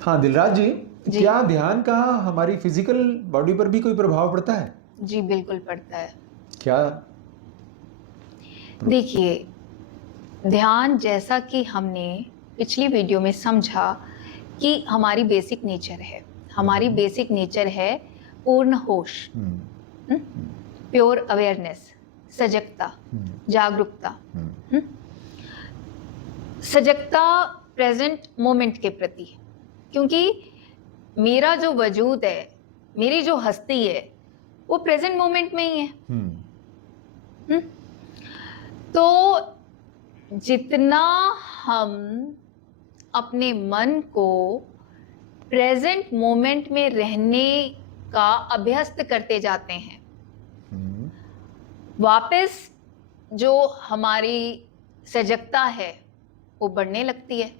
हाँ दिलराज जी, जी। क्या ध्यान का हमारी फिजिकल बॉडी पर भी कोई प्रभाव पड़ता है? जी, बिल्कुल पड़ता है। क्या? देखिए, ध्यान जैसा कि हमने पिछली वीडियो में समझा कि हमारी बेसिक नेचर है। हमारी बेसिक नेचर है पूर्ण होश, प्योर अवेयरनेस, सजगता, जागरूकता। सजगता प्रेजेंट मोमेंट के प्रति, क्योंकि मेरा जो वजूद है, मेरी जो हस्ती है, वो प्रेजेंट मोमेंट में ही है। तो जितना हम अपने मन को प्रेजेंट मोमेंट में रहने का अभ्यस्त करते जाते हैं, वापस जो हमारी सजगता है वो बढ़ने लगती है,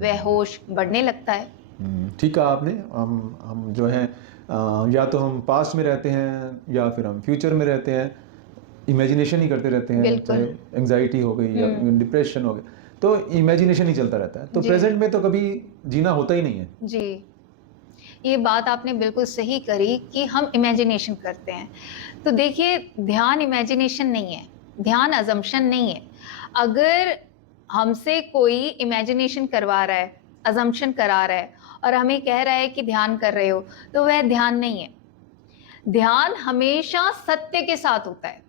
वह होश बढ़ने लगता है। ठीक कहा आपने। हम जो है या तो हम पास्ट में रहते हैं या फिर हम फ्यूचर में रहते हैं, इमेजिनेशन ही करते रहते हैं, बिल्कुल। चाहे एंजाइटी हो गई या डिप्रेशन हो गया, तो इमेजिनेशन ही चलता रहता है। तो जी। प्रेजेंट में तो कभी जीना होता ही नहीं है। जी, ये बात आपने बिल्कुल सही करी कि हम इमेजिनेशन करते हैं। तो देखिए, ध्यान इमेजिनेशन नहीं है, ध्यान अजम्पशन नहीं है। अगर हमसे कोई इमेजिनेशन करवा रहा है, अजम्पशन करा रहा है और हमें कह रहा है कि ध्यान कर रहे हो, तो वह ध्यान नहीं है। ध्यान हमेशा सत्य के साथ होता है,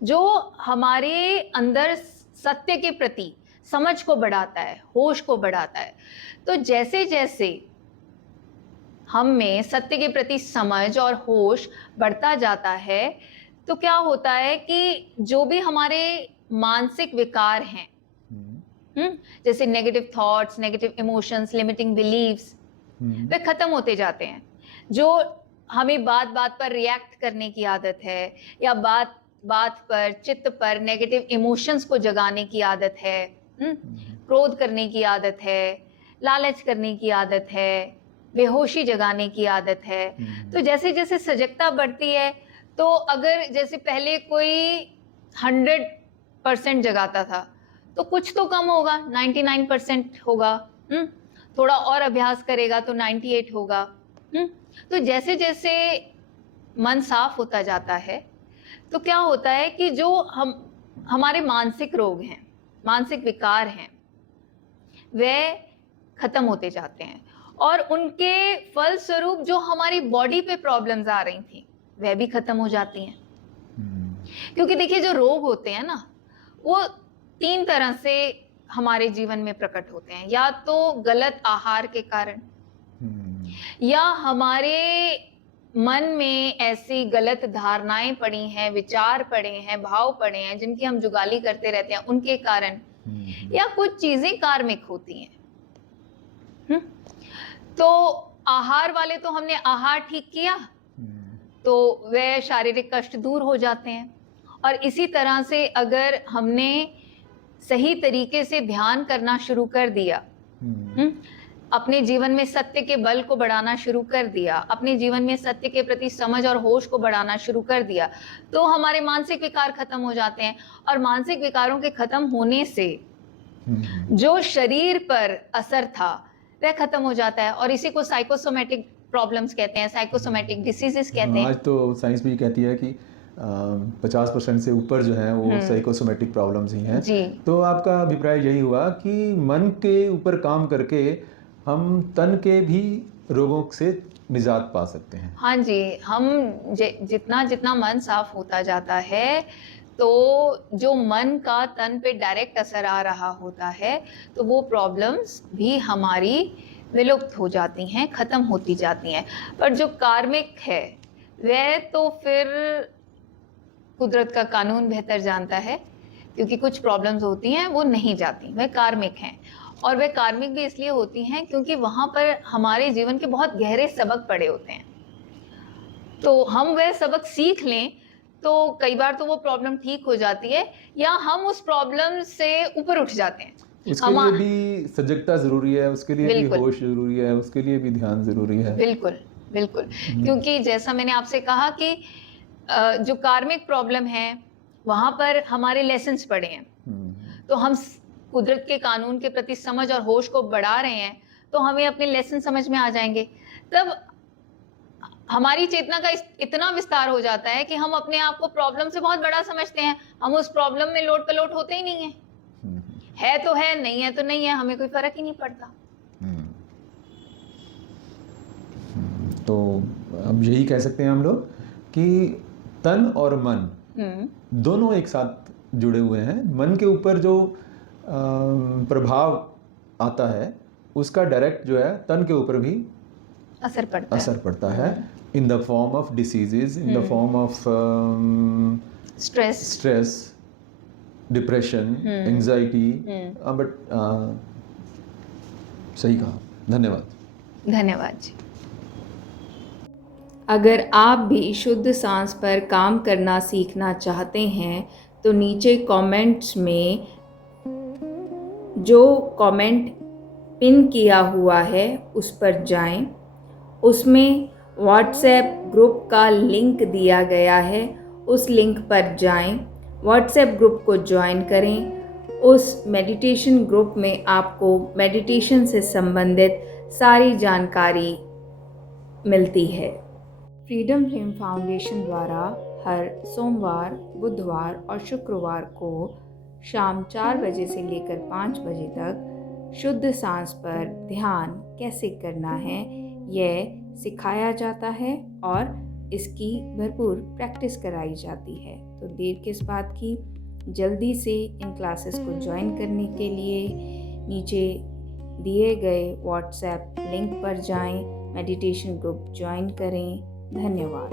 जो हमारे अंदर सत्य के प्रति समझ को बढ़ाता है, होश को बढ़ाता है। तो जैसे जैसे हम में सत्य के प्रति समझ और होश बढ़ता जाता है, तो क्या होता है कि जो भी हमारे मानसिक विकार हैं, जैसे negative thoughts, negative emotions, limiting believes, वे खत्म होते जाते हैं। जो हमें बात बात पर रिएक्ट करने की आदत है, या बात बात पर, चित्त पर नेगेटिव इमोशंस को जगाने की आदत है, क्रोध करने की आदत है, लालच करने की आदत है, बेहोशी जगाने की आदत है। तो जैसे जैसे सजगता बढ़ती है, तो अगर जैसे पहले कोई 100% जगाता था, तो कुछ तो कम होगा, 99% होगा। थोड़ा और अभ्यास करेगा तो 98 होगा। तो जैसे जैसे मन साफ होता जाता है, तो क्या होता है कि जो हमारे मानसिक रोग हैं, मानसिक विकार हैं, वे खत्म होते जाते हैं, और उनके फलस्वरूप जो हमारी बॉडी पे प्रॉब्लम्स आ रही थी, वह भी खत्म हो जाती हैं। क्योंकि देखिए, जो रोग होते हैं ना, वो 3 तरह से हमारे जीवन में प्रकट होते हैं। या तो गलत आहार के कारण, या हमारे मन में ऐसी गलत धारणाएं पड़ी हैं, विचार पड़े हैं, भाव पड़े हैं, जिनकी हम जुगाली करते रहते हैं, उनके कारण, या कुछ चीजें कार्मिक होती हैं। तो आहार वाले तो हमने आहार ठीक किया, तो वह शारीरिक कष्ट दूर हो जाते हैं। और इसी तरह से अगर हमने सही तरीके से ध्यान करना शुरू कर दिया, अपने जीवन में सत्य के बल को बढ़ाना शुरू कर दिया, अपने जीवन में सत्य के प्रति समझ और होश को बढ़ाना शुरू कर दिया, तो हमारे मानसिक विकार खत्म हो जाते हैं। और मानसिक विकारों के खत्म होने से जो शरीर पर असर था, वह खत्म हो जाता है, और इसी को साइकोसोमेटिक प्रॉब्लम्स कहते हैं, साइकोसोमेटिक डिसीजेस कहते हैं। आज तो साइंस भी कहती है कि 50% से ऊपर जो है वो साइकोसोमेटिक प्रॉब्लम्स ही हैं। जी। तो आपका अभिप्राय यही हुआ कि मन के ऊपर काम करके हम तन के भी रोगों से निजात पा सकते हैं। हाँ जी, हम जितना जितना मन साफ होता जाता है, तो जो मन का तन पे डायरेक्ट असर आ रहा होता है, तो वो प्रॉब्लम्स भी हमारी विलुप्त हो जाती हैं, खत्म होती जाती हैं। पर जो कार्मिक है, वह तो फिर कुदरत का कानून बेहतर जानता है, क्योंकि कुछ प्रॉब्लम्स होती हैं वो नहीं जाती, वह कार्मिक हैं। और वह कार्मिक भी इसलिए होती हैं क्योंकि वहाँ पर हमारे जीवन के बहुत गहरे सबक पड़े होते हैं। तो हम वह सबक सीख लें, तो कई बार तो वो प्रॉब्लम ठीक हो जाती है, या हम उस प्रॉब्लम से ऊपर उठ जाते हैं। उसके लिए भी सजगता जरूरी है, उसके लिए भी होश जरूरी है, उसके लिए भी ध्यान जरूरी है। बिल्कुल बिल्कुल। क्योंकि जैसा मैंने आपसे कहा कि जो कार्मिक प्रॉब्लम है, वहां पर हमारे लेसन्स पड़े हैं, तो हम कुदरत के कानून के प्रति समझ और होश को बढ़ा रहे हैं, तो हमें अपने लेसन समझ में आ जाएंगे। तब हमारी चेतना का इतना विस्तार हो जाता है कि हम अपने आप को प्रॉब्लम से बहुत बड़ा समझते हैं। हम उस प्रॉब्लम में लोट पलोट होते ही नहीं है तो है, नहीं है तो नहीं है, हमें कोई फर्क ही नहीं पड़ता। तो अब यही कह सकते हैं हम लोग कि तन और मन दोनों एक साथ जुड़े हुए हैं। मन के ऊपर जो प्रभाव आता है उसका डायरेक्ट जो है तन के ऊपर भी असर पड़ता है in the form of diseases, in the form of stress, depression, anxiety. But सही कहा, धन्यवाद जी। अगर आप भी शुद्ध सांस पर काम करना सीखना चाहते हैं तो नीचे कमेंट्स में जो कमेंट पिन किया हुआ है उस पर जाएं। उसमें व्हाट्सएप ग्रुप का लिंक दिया गया है, उस लिंक पर जाएं, व्हाट्सएप ग्रुप को ज्वाइन करें। उस मेडिटेशन ग्रुप में आपको मेडिटेशन से संबंधित सारी जानकारी मिलती है। फ्रीडम फ्लेम फाउंडेशन द्वारा हर सोमवार, बुधवार और शुक्रवार को शाम 4 बजे से लेकर 5 बजे तक शुद्ध सांस पर ध्यान कैसे करना है यह सिखाया जाता है और इसकी भरपूर प्रैक्टिस कराई जाती है। तो देर किस बात की, जल्दी से इन क्लासेस को ज्वाइन करने के लिए नीचे दिए गए व्हाट्सएप लिंक पर जाएं, मेडिटेशन ग्रुप ज्वाइन करें। धन्यवाद।